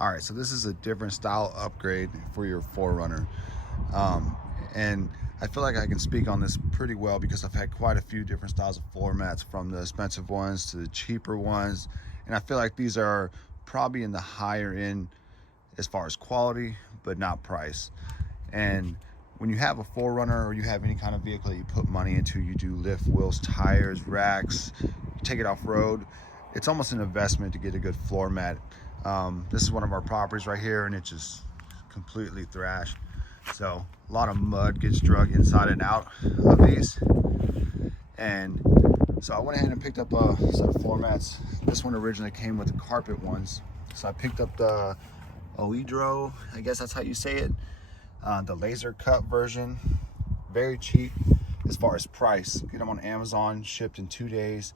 All right, so this is a different style upgrade for your 4runner. And I feel like I can speak on this pretty well because I've had quite a few different styles of floor mats, from the expensive ones to the cheaper ones. And I feel like these are probably in the higher end as far as quality, but not price. And when you have a 4runner or you have any kind of vehicle that you put money into, you do lift wheels, tires, racks, you take it off road, it's almost an investment to get a good floor mat. This is one of our properties right here, and it's just completely thrashed. So a lot of mud gets drug inside and out of these. And so I went ahead and picked up a set of floor mats. This one originally came with the carpet ones. So I picked up the Oedro, I guess that's how you say it. The laser cut version, very cheap as far as price. Get them on Amazon, shipped in 2 days,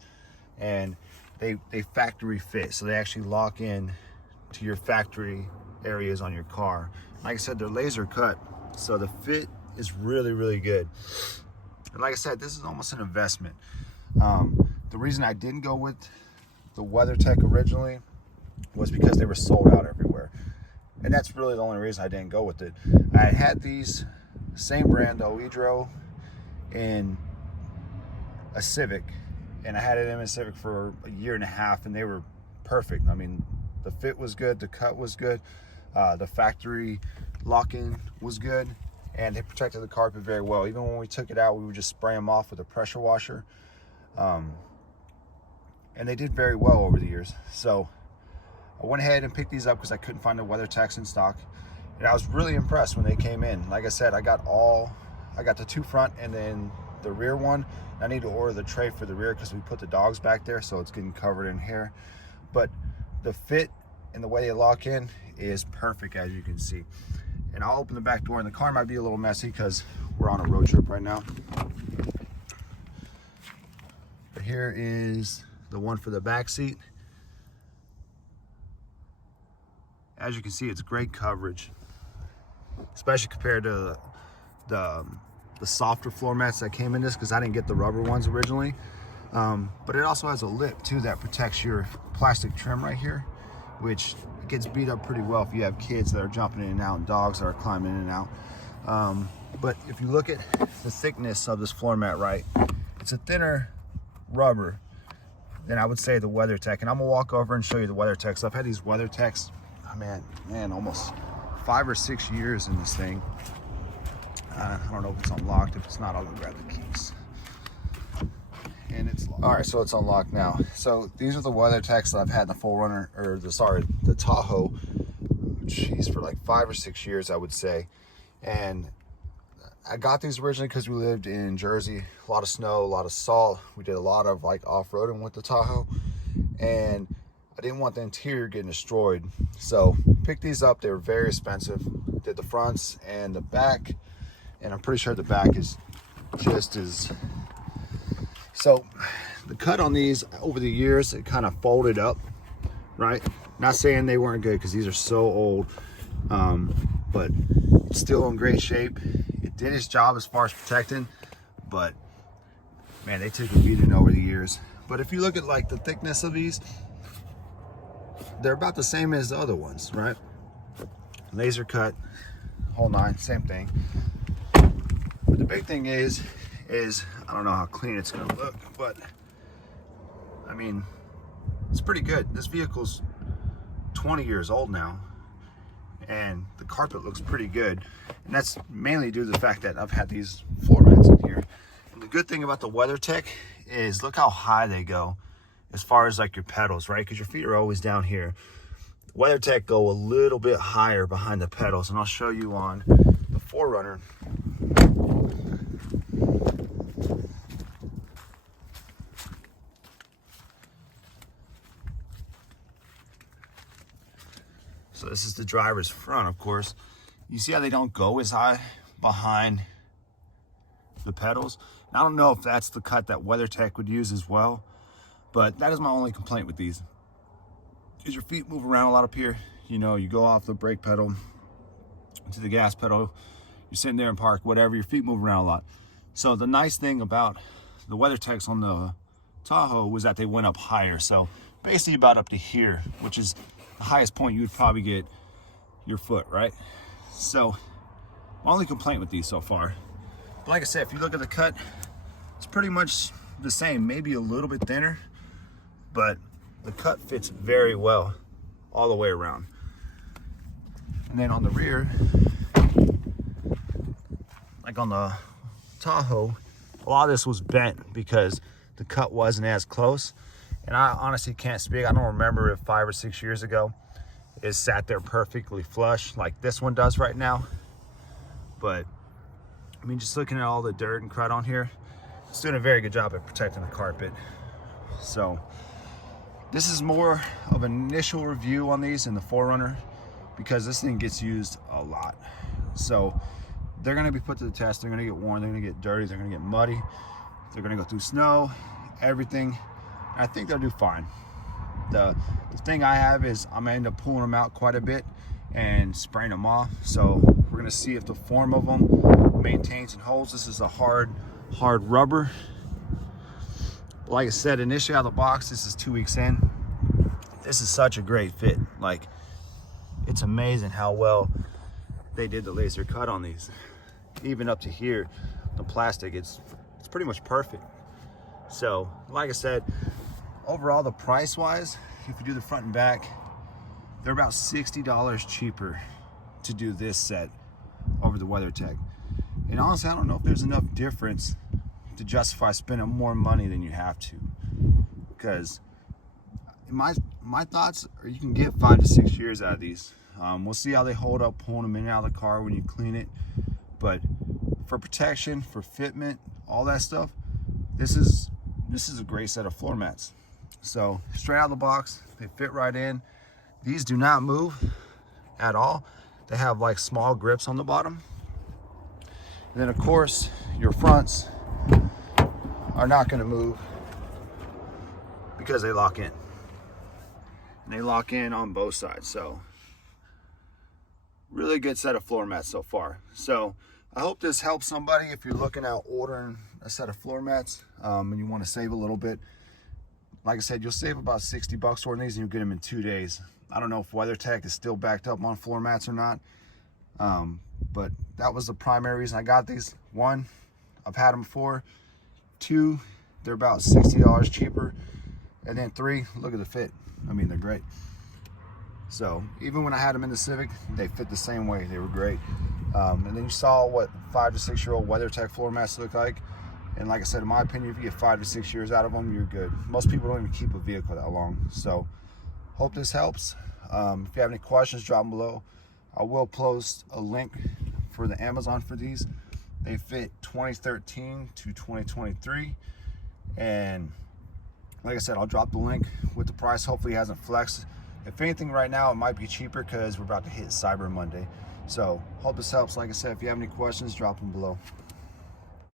and they factory fit. So they actually lock in to your factory areas on your car. Like I said, they're laser cut, so the fit is really, really good. And like I said, this is almost an investment. The reason I didn't go with the WeatherTech originally was because they were sold out everywhere. And that's really the only reason I didn't go with it. I had these same brand, the Oedro, in a Civic, and I had it in a Civic for a year and a half, and they were perfect. I mean, the fit was good, the cut was good, the factory lock-in was good, and they protected the carpet very well. Even when we took it out, we would just spray them off with a pressure washer, and they did very well over the years. So I went ahead and picked these up because I couldn't find the WeatherTechs in stock, and I was really impressed when they came in. Like I said, I got the two front and then the rear one. I need to order the tray for the rear because we put the dogs back there, so it's getting covered in hair. But the fit and the way they lock in is perfect, as you can see. And I'll open the back door, and the car might be a little messy because we're on a road trip right now. But here is the one for the back seat. As you can see, it's great coverage, especially compared to the softer floor mats that came in this, because I didn't get the rubber ones originally. But it also has a lip too that protects your plastic trim right here, which gets beat up pretty well if you have kids that are jumping in and out and dogs that are climbing in and out. But if you look at the thickness of this floor mat, right, it's a thinner rubber than I would say the WeatherTech. And I'm gonna walk over and show you the WeatherTech. So I've had these WeatherTechs, oh man, almost 5 or 6 years in this thing. I don't know if it's unlocked. If it's not, I'll go grab the keys. And it's locked. All right, so it's unlocked now. So these are the WeatherTechs that I've had in the 4runner, or the Tahoe, geez, for like 5 or 6 years, I would say. And I got these originally because we lived in Jersey, a lot of snow, a lot of salt. We did a lot of like off-roading with the Tahoe, and I didn't want the interior getting destroyed. So picked these up. They were very expensive. Did the fronts and the back, and I'm pretty sure the back is just as. So the cut on these over the years, it kind of folded up, right? Not saying they weren't good because these are so old, but it's still in great shape. It did its job as far as protecting, but man, they took a beating over the years. But if you look at like the thickness of these, they're about the same as the other ones, right? Laser cut, whole nine, same thing. But the big thing is I don't know how clean it's gonna look, but I mean, it's pretty good. This vehicle's 20 years old now, and the carpet looks pretty good. And that's mainly due to the fact that I've had these floor mats in here. And the good thing about the WeatherTech is look how high they go as far as like your pedals, right? Because your feet are always down here. The WeatherTech go a little bit higher behind the pedals, and I'll show you on the 4runner. So this is the driver's front, of course. You see how they don't go as high behind the pedals? And I don't know if that's the cut that WeatherTech would use as well, but that is my only complaint with these. Is your feet move around a lot up here. You know, you go off the brake pedal to the gas pedal, you're sitting there in park, whatever, your feet move around a lot. So the nice thing about the WeatherTechs on the Tahoe was that they went up higher. So basically about up to here, which is the highest point you would probably get your foot, right? So my only complaint with these so far, but like I said, if you look at the cut, it's pretty much the same, maybe a little bit thinner, but the cut fits very well all the way around. And then on the rear, like on the Tahoe, a lot of this was bent because the cut wasn't as close. And I honestly can't speak. I don't remember if 5 or 6 years ago it sat there perfectly flush like this one does right now. But I mean, just looking at all the dirt and crud on here, it's doing a very good job at protecting the carpet. So this is more of an initial review on these in the 4runner because this thing gets used a lot. So they're gonna be put to the test. They're gonna get worn, they're gonna get dirty, they're gonna get muddy, they're gonna go through snow, everything. I think they'll do fine. The thing I have is I'm gonna end up pulling them out quite a bit and spraying them off. So we're gonna see if the form of them maintains and holds. This is a hard rubber. Like I said, initially out of the box, this is 2 weeks in. This is such a great fit. Like, it's amazing how well they did the laser cut on these. Even up to here, the plastic, it's pretty much perfect. So, like I said, overall, the price wise, if you do the front and back, they're about $60 cheaper to do this set over the WeatherTech. And honestly, I don't know if there's enough difference to justify spending more money than you have to. Because my thoughts are you can get 5 to 6 years out of these. We'll see how they hold up pulling them in and out of the car when you clean it. But for protection, for fitment, all that stuff, this is a great set of floor mats. So straight out of the box, they fit right in. These do not move at all. They have like small grips on the bottom. And then of course, your fronts are not gonna move because they lock in. And they lock in on both sides. So really good set of floor mats so far. So I hope this helps somebody if you're looking at ordering a set of floor mats and you want to save a little bit. Like I said, you'll save about 60 bucks ordering these and you'll get them in 2 days. I don't know if WeatherTech is still backed up on floor mats or not, but that was the primary reason I got these. 1, I've had them before. 2, they're about $60 cheaper. And then 3, look at the fit. I mean, they're great. So even when I had them in the Civic, they fit the same way. They were great. And then you saw what 5 to 6 year old WeatherTech floor mats look like. And like I said, in my opinion, if you get 5 to 6 years out of them, you're good. Most people don't even keep a vehicle that long. So hope this helps. If you have any questions, drop them below. I will post a link for the Amazon for these. They fit 2013 to 2023. And like I said, I'll drop the link with the price. Hopefully it hasn't flexed. If anything, right now it might be cheaper because we're about to hit Cyber Monday. So hope this helps. Like I said, if you have any questions, drop them below.